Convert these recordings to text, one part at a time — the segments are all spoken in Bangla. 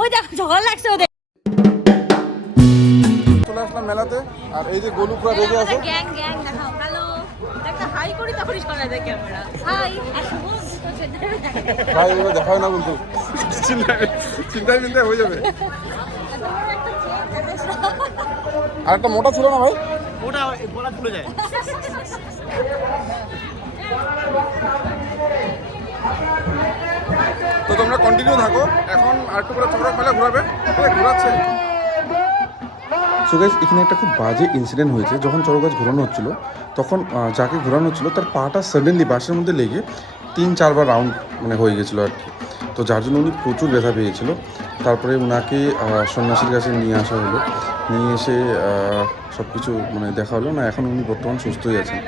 ওই দেখ ঝগড়া লাগছে ওদের। চলে আসলাম মেলাতে, আর এই যে গোলু পুরো রেগে আছে। গ্যাং গ্যাং দেখাও, হ্যালো একটা হাই করি তখনই সরাই দেয় ক্যামেরা। হাই আর শুভ ভাই এগুলো দেখাও না কিন্তু চিন্তায় চিন্তায় হয়ে যাবে। আর একটা মোটা ছিল না ভাই, ওটা গলা ফুলে যায়। তো তোমরা কন্টিনিউ থাকো, এখন আর একটু করে চড়ক মেলা ঘোরাবে, ঘোরাচ্ছে। সো গাইস, এখানে একটা খুব বাজে ইনসিডেন্ট হয়েছে। যখন চড়ক ঘোরানো হচ্ছিল, তখন যাকে ঘোরানো হচ্ছিল তার পাটা সাডেনলি বাসের মধ্যে লেগে 3-4 বার রাউন্ড মানে হয়ে গেছিলো আর কি। তো যার জন্য উনি প্রচুর ব্যথা পেয়েছিল। তারপরে ওনাকে সন্ন্যাসীর কাছে নিয়ে আসা হলো, নিয়ে এসে সব কিছু মানে দেখা হলো না, এখন উনি বর্তমান সুস্থই আছেন।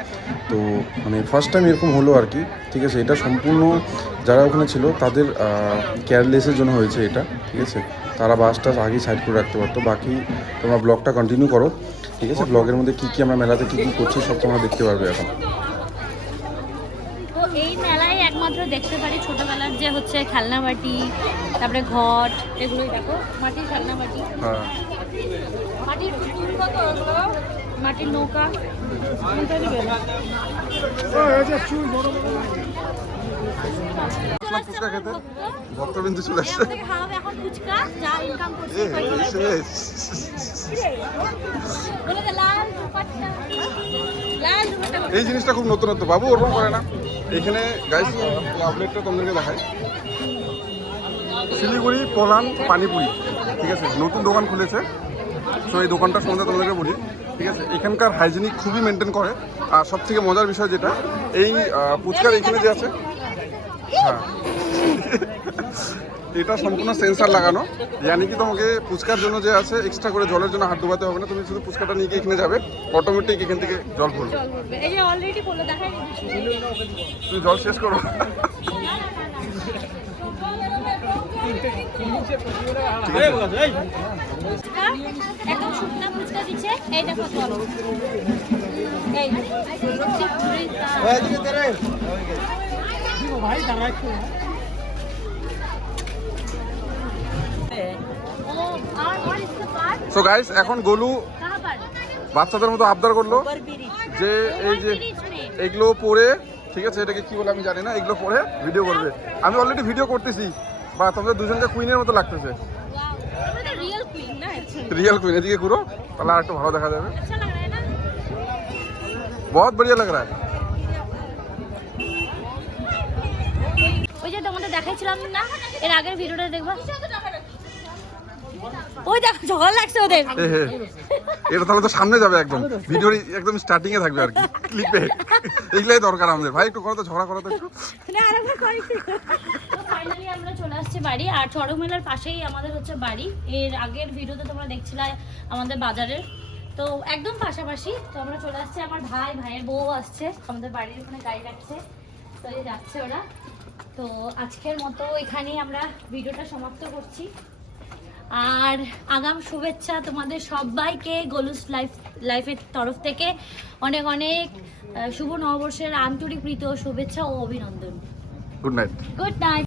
তো মানে ফার্স্ট টাইম এরকম হলো আর কি। ঠিক আছে, এটা সম্পূর্ণ যারা ওখানে ছিল তাদের কেয়ারলেসের জন্য হয়েছে এটা। ঠিক আছে, তারা বাসটা আগেই সাইড করে রাখতে পারতো। বাকি তোমরা ব্লগটা কন্টিনিউ করো। ঠিক আছে, ব্লগের মধ্যে কী কী আমরা মেলাতে কী কী করছি সব তোমরা দেখতে পারবে এখন। তো এই মেলায় একমাত্র দেখতে পারি ছোটবেলার যে হচ্ছে খেলনা বাটি, তারপরে ঘট, এগুলোই দেখো মাটির খেলনা বাটি, হ্যাঁ, মাটির কত মাটির নৌকা। ফুচকা খেতে ভক্তবিন্দু চলে আসছে। এখন ফুচকা যা ইনকাম করছি এই জিনিসটা খুব নতুনত্ব, বাবু ওরকম করে না এখানে। গাইস আউটলেটটা তোমাদেরকে দেখাই, শিলিগুড়ি পোলান পানিপুরি। ঠিক আছে, নতুন দোকান খুলেছে। সো এই দোকানটার সম্বন্ধে তোমাদেরকে বলি। ঠিক আছে, এখানকার হাইজিনিক খুবই মেনটেন করে। আর সব থেকে মজার বিষয় যেটা, এই ফুচকার এখানে যে আছে, হ্যাঁ এটা সম্পূর্ণ সেন্সার লাগানো। ইয়ানি কি তোমাকে ফুচকার জন্য যে আছে এক্সট্রা করে জলের জন্য হাত ডুবাতে হবে না। তুমি শুধু ফুচকাটা নিয়ে গিয়ে এখানে যাবে, অটোমেটিক এখান থেকে জল পড়বে। এই যে অলরেডি বলে দেখাই তুমি জল শেষ করো। একদম শুকনা ফুচকা দিচ্ছে, এই দেখো চলো এই ভাই দাঁড়াই। সো গাইস, এখন গোলু বাচ্চাদের মতো আবদার করলো যে এই যে এগুলো পরে, ঠিক আছে এটাকে কি বলে আমি জানি না, এগুলো পরে ভিডিও করবে। আমি অলরেডি ভিডিও করতেছি, বা তোমাদের দুজনকে কুইনের মতো লাগতেছে। রিয়েল কুইন, এদিকে ঘুরো তাহলে আর একটু ভালো দেখা যাবে। বহুত বড়িয়া লাগ রহা হ্যায়। ওই যে তোমাদের দেখাইছিলাম না এর আগের ভিডিওটা দেখবা, ওই দেখো ঝগড়া লাগছে ওদের। এটা তাহলে তো সামনে যাবে একদম, ভিডিওর একদম স্টার্টিং এ থাকবে আর কি, ক্লিপে। এগুলাই দরকার আমাদের। ভাই একটু করো তো, ঝগড়া করো তো একটু। ফাইনালি আমরা চলে আসছি বাড়ি, আর চড়ক মেলার পাশেই আমাদের হচ্ছে বাড়ি। এর আগের ভিডিওতে তোমরা দেখছিলে আমাদের বাজারের, তো একদম পাশাপাশি। তো আমরা চলে আসছি, আমার ভাইয়ের বউ আসছে আমাদের বাড়ির ওখানে গাড়ি রাখছে, তো এই যাচ্ছে ওরা। তো আজকের মতো এখানেই আমরা ভিডিওটা সমাপ্ত করছি। আর আগাম শুভেচ্ছা তোমাদের সবাইকে গোলুস লাইফের তরফ থেকে অনেক অনেক শুভ নববর্ষের আন্তরিক প্রীতি ও শুভেচ্ছা ও অভিনন্দন। Good night. Good night.